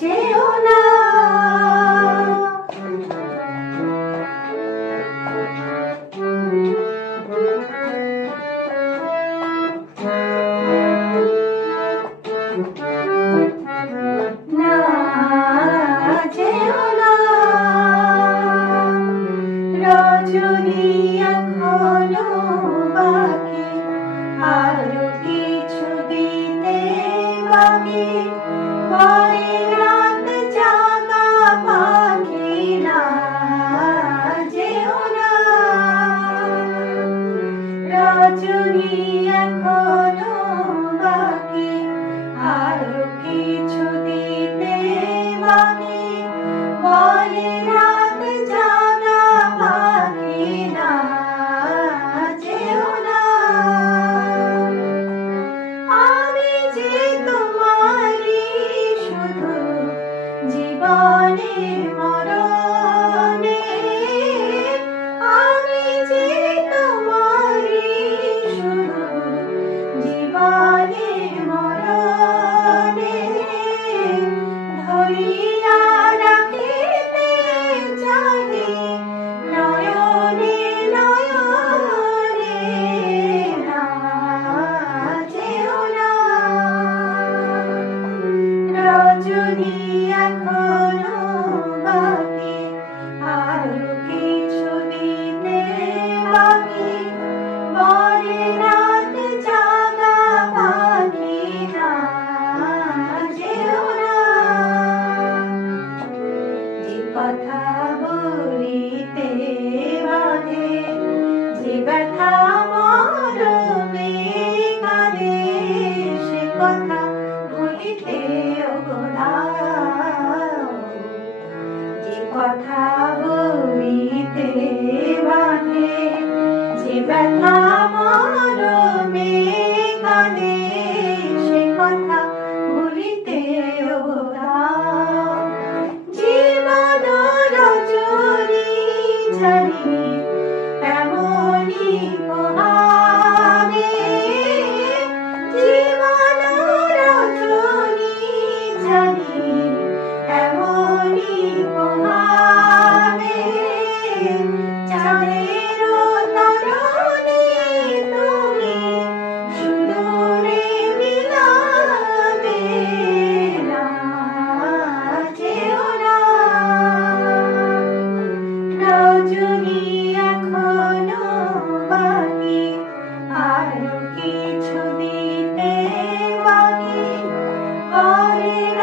যেও না। না যেও না, রজনী এখনো বাকি, আরো কিছু দিতে বাকি, পরের রাত জাগা পাখি। না যেও না, রজনী এখনো বাকি, আরো কিছু দিতে বাকি, পরের রাত জাগা পাখি। না যেও না, আমি যে তোমারই শুধু জীবনে মরণে, আমি যে তোমারই শুধু জীবনে মরণে, ধরিয়া রাখিতে চাহি নয়নে নয়নে। না যেও না, রজনী এখনো বাকি, আরো কিছু দিতে বাকি, পরের রাত জাগা পাখি। না যেও না, যে কথা বলিতে বাধে, যে ব্যথা মরমে কাঁদে, সে কথা ভুলিতে ওগো দাও। যে কথা বলিতে বাধে, যে ব্যথা মরমে কাঁদে, সে কথা ভুলিতে ওগো দাও। জীবন রজনী ছাড়ি এমনি পোহাবে, জীবন রজনী ছাড়ি এমনি পোহাবে, চাঁদের তরণে তুমি সুদূরে মিলাবে। না যেও না, রজনী এখনো বাকি, আরো কিছু দিতে বাকি, পরের